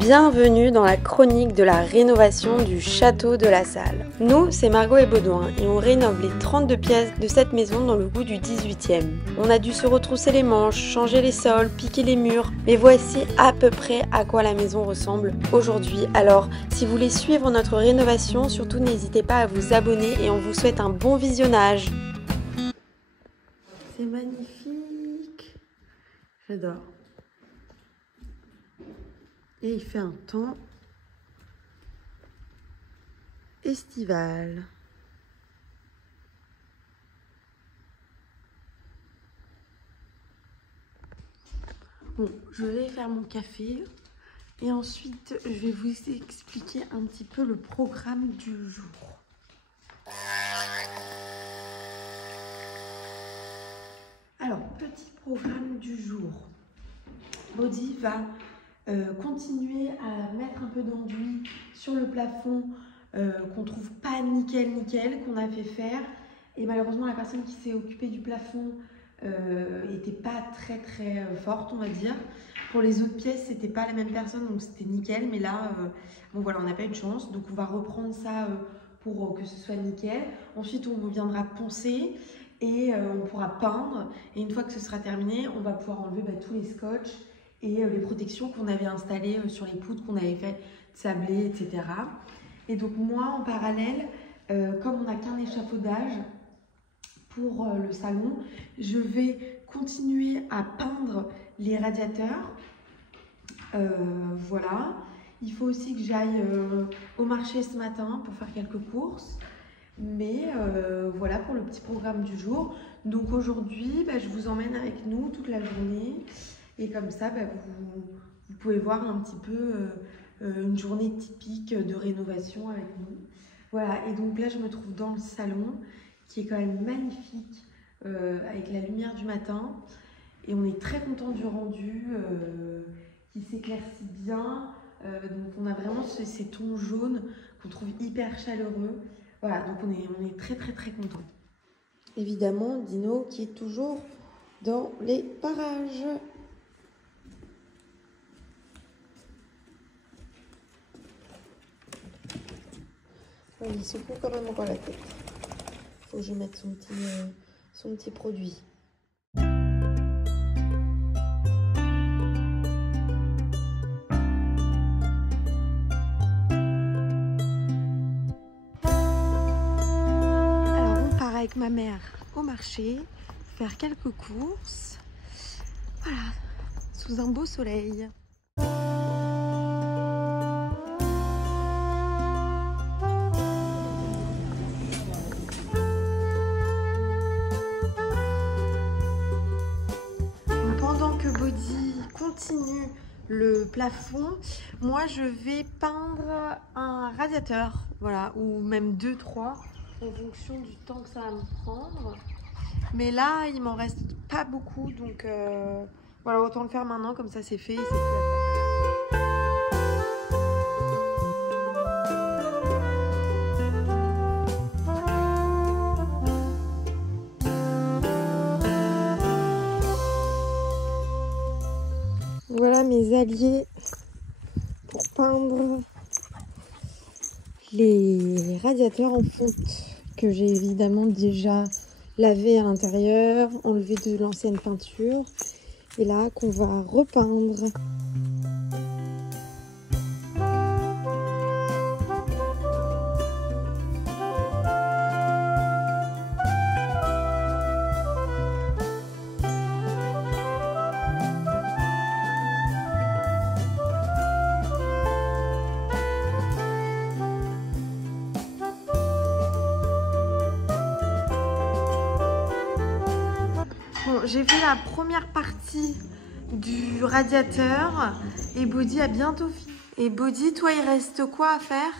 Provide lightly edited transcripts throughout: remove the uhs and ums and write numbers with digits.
Bienvenue dans la chronique de la rénovation du château de la Salle. Nous, c'est Margot et Baudouin et on rénove les 32 pièces de cette maison dans le goût du 18e. On a dû se retrousser les manches, changer les sols, piquer les murs, mais voici à peu près à quoi la maison ressemble aujourd'hui. Alors, si vous voulez suivre notre rénovation, surtout n'hésitez pas à vous abonner et on vous souhaite un bon visionnage. C'est magnifique, j'adore. Et il fait un temps estival. Bon, je vais faire mon café et ensuite je vais vous expliquer un petit peu le programme du jour. Alors, petit programme du jour. Body va continuer à mettre un peu d'enduit sur le plafond qu'on trouve pas nickel, qu'on a fait faire. Et malheureusement, la personne qui s'est occupée du plafond était pas très forte, on va dire. Pour les autres pièces, c'était pas la même personne, donc c'était nickel. Mais là, bon voilà, on n'a pas eu de chance. Donc on va reprendre ça pour que ce soit nickel. Ensuite, on viendra poncer et on pourra peindre. Et une fois que ce sera terminé, on va pouvoir enlever tous les scotch et les protections qu'on avait installées sur les poutres qu'on avait fait sabler, etc. Et donc moi, en parallèle, comme on n'a qu'un échafaudage pour le salon, je vais continuer à peindre les radiateurs. Voilà. Il faut aussi que j'aille au marché ce matin pour faire quelques courses. Mais voilà pour le petit programme du jour. Donc aujourd'hui, je vous emmène avec nous toute la journée. Et comme ça, vous pouvez voir un petit peu une journée typique de rénovation avec nous. Voilà, et donc là, je me trouve dans le salon qui est quand même magnifique avec la lumière du matin. Et on est très content du rendu qui s'éclaircit bien. Donc on a vraiment ces tons jaunes qu'on trouve hyper chaleureux. Voilà, donc on est très content. Évidemment, Dino qui est toujours dans les parages. Il secoue quand même encore la tête. Faut que je mette son petit produit. Alors on part avec ma mère au marché, faire quelques courses. Voilà, sous un beau soleil. Continue le plafond, moi je vais peindre un radiateur, voilà, ou même 2-3 en fonction du temps que ça va me prendre. Mais là il m'en reste pas beaucoup, donc voilà, autant le faire maintenant, comme ça c'est fait et c'est plus à faire. Voilà mes alliés pour peindre les radiateurs en fonte que j'ai évidemment déjà lavé à l'intérieur, enlevé de l'ancienne peinture et là qu'on va repeindre. Bon, j'ai fait la première partie du radiateur et Body a bientôt fini. Et Body, toi, il reste quoi à faire?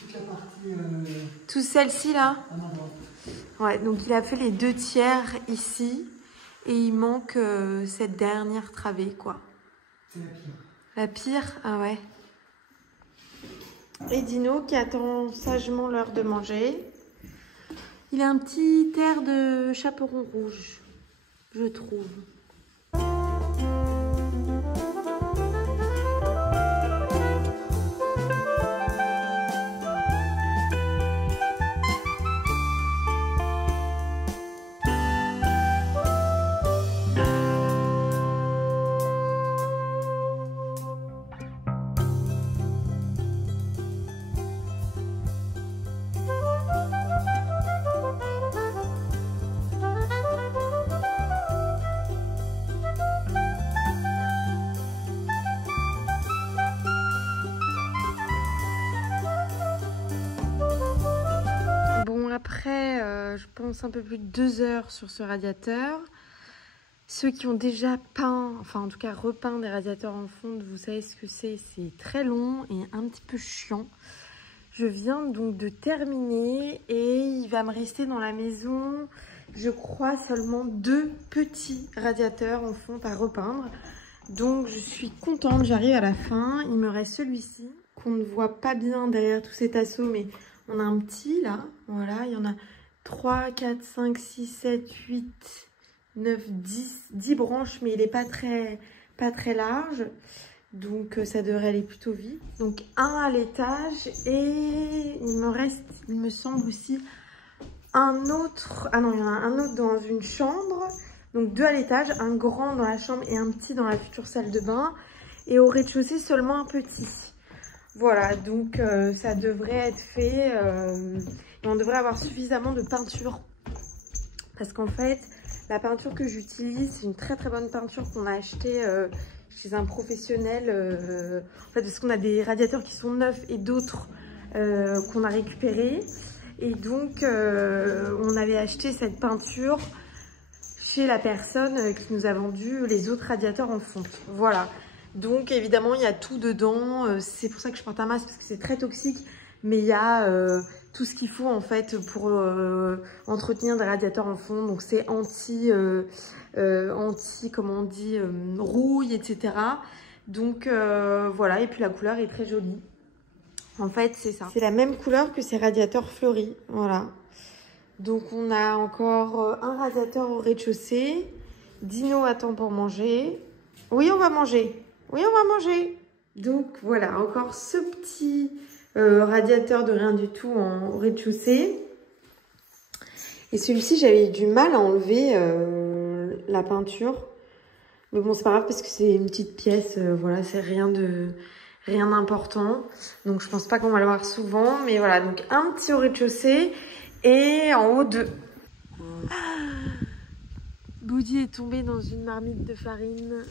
Toute la partie... Tout celle-ci là? En avant. Ouais, donc il a fait les 2/3 ici et il manque cette dernière travée, quoi. C'est la pire. La pire? Ah ouais. Et Dino qui attend sagement l'heure de manger. Il a un petit air de chaperon rouge, je trouve. je pense, un peu plus de 2 heures sur ce radiateur. Ceux qui ont déjà peint, enfin en tout cas repeint des radiateurs en fonte, vous savez ce que c'est très long et un petit peu chiant. Je viens donc de terminer et il va me rester dans la maison, je crois, seulement 2 petits radiateurs en fonte à repeindre. Donc je suis contente, j'arrive à la fin. Il me reste celui-ci qu'on ne voit pas bien derrière tous ces tasseaux, mais on a un petit là, voilà, il y en a 3, 4, 5, 6, 7, 8, 9, 10 branches, mais il n'est pas très large, donc ça devrait aller plutôt vite. Donc un à l'étage et il me reste, il me semble aussi, un autre, ah non, il y en a un autre dans une chambre, donc 2 à l'étage, un grand dans la chambre et un petit dans la future salle de bain, et au rez-de-chaussée seulement un petit. Voilà, donc ça devrait être fait et on devrait avoir suffisamment de peinture parce qu'en fait, la peinture que j'utilise, c'est une très bonne peinture qu'on a achetée chez un professionnel. En fait, parce qu'on a des radiateurs qui sont neufs et d'autres qu'on a récupérés. Et donc, on avait acheté cette peinture chez la personne qui nous a vendu les autres radiateurs en fonte. Voilà. Donc évidemment il y a tout dedans, c'est pour ça que je porte un masque parce que c'est très toxique, mais il y a tout ce qu'il faut en fait pour entretenir des radiateurs en fonte, donc c'est anti comment on dit, rouille, etc. Donc voilà, et puis la couleur est très jolie. En fait c'est ça, c'est la même couleur que ces radiateurs fleuris, voilà. Donc on a encore un radiateur au rez-de-chaussée, Dino attend pour manger. Oui, on va manger. Oui, on va manger. Donc voilà, encore ce petit radiateur de rien du tout en rez-de-chaussée. Et celui-ci, j'avais eu du mal à enlever la peinture. Mais bon, c'est pas grave parce que c'est une petite pièce. Voilà, c'est rien d'important. Donc je pense pas qu'on va le voir souvent. Mais voilà, donc un petit au rez-de-chaussée et en haut 2. Boudi est tombé dans une marmite de farine.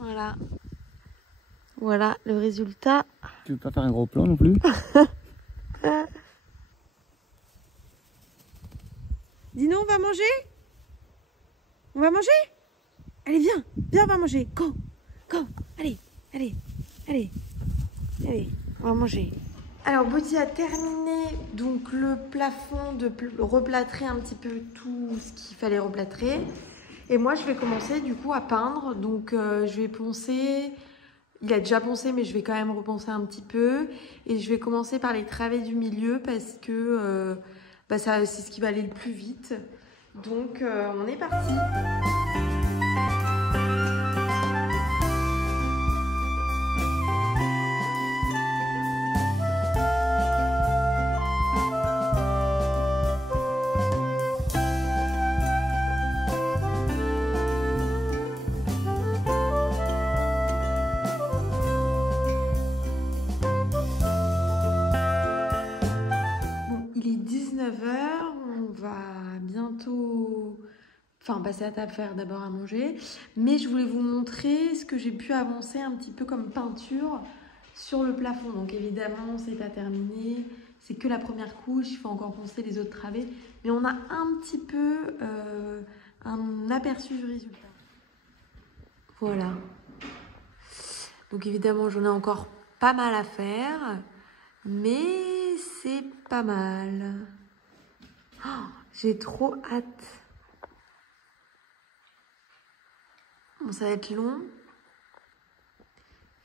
Voilà. Voilà le résultat. Tu veux pas faire un gros plan non plus? Dino, on va manger? On va manger? Allez, viens, viens, on va manger. Go, go, allez, on va manger. Alors, Boudi a terminé donc le plafond de replâtrer un petit peu tout ce qu'il fallait replâtrer. Et moi, je vais commencer du coup à peindre. Donc, je vais poncer. Il a déjà poncé, mais je vais quand même reponcer un petit peu. Et je vais commencer par les travées du milieu parce que c'est ce qui va aller le plus vite. Donc, on est parti. Passer à table, faire d'abord à manger, mais je voulais vous montrer ce que j'ai pu avancer un petit peu comme peinture sur le plafond. Donc évidemment c'est pas terminé, c'est que la première couche, il faut encore poncer les autres travées, mais on a un petit peu un aperçu du résultat. Voilà, donc évidemment j'en ai encore pas mal à faire, mais c'est pas mal. Oh, j'ai trop hâte. Bon, ça va être long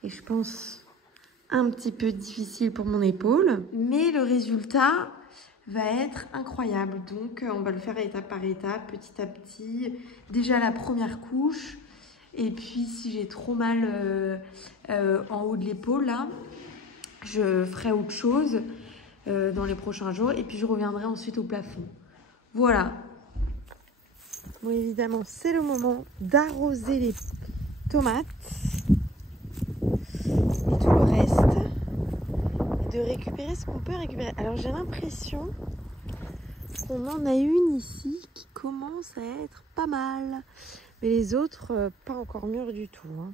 et je pense un petit peu difficile pour mon épaule, mais le résultat va être incroyable. Donc on va le faire étape par étape, petit à petit. Déjà la première couche, et puis si j'ai trop mal en haut de l'épaule là, je ferai autre chose dans les prochains jours, et puis je reviendrai ensuite au plafond. Voilà. Bon, évidemment, c'est le moment d'arroser les tomates et tout le reste, et de récupérer ce qu'on peut récupérer. Alors, j'ai l'impression qu'on en a une ici qui commence à être pas mal, mais les autres, pas encore mûres du tout, hein.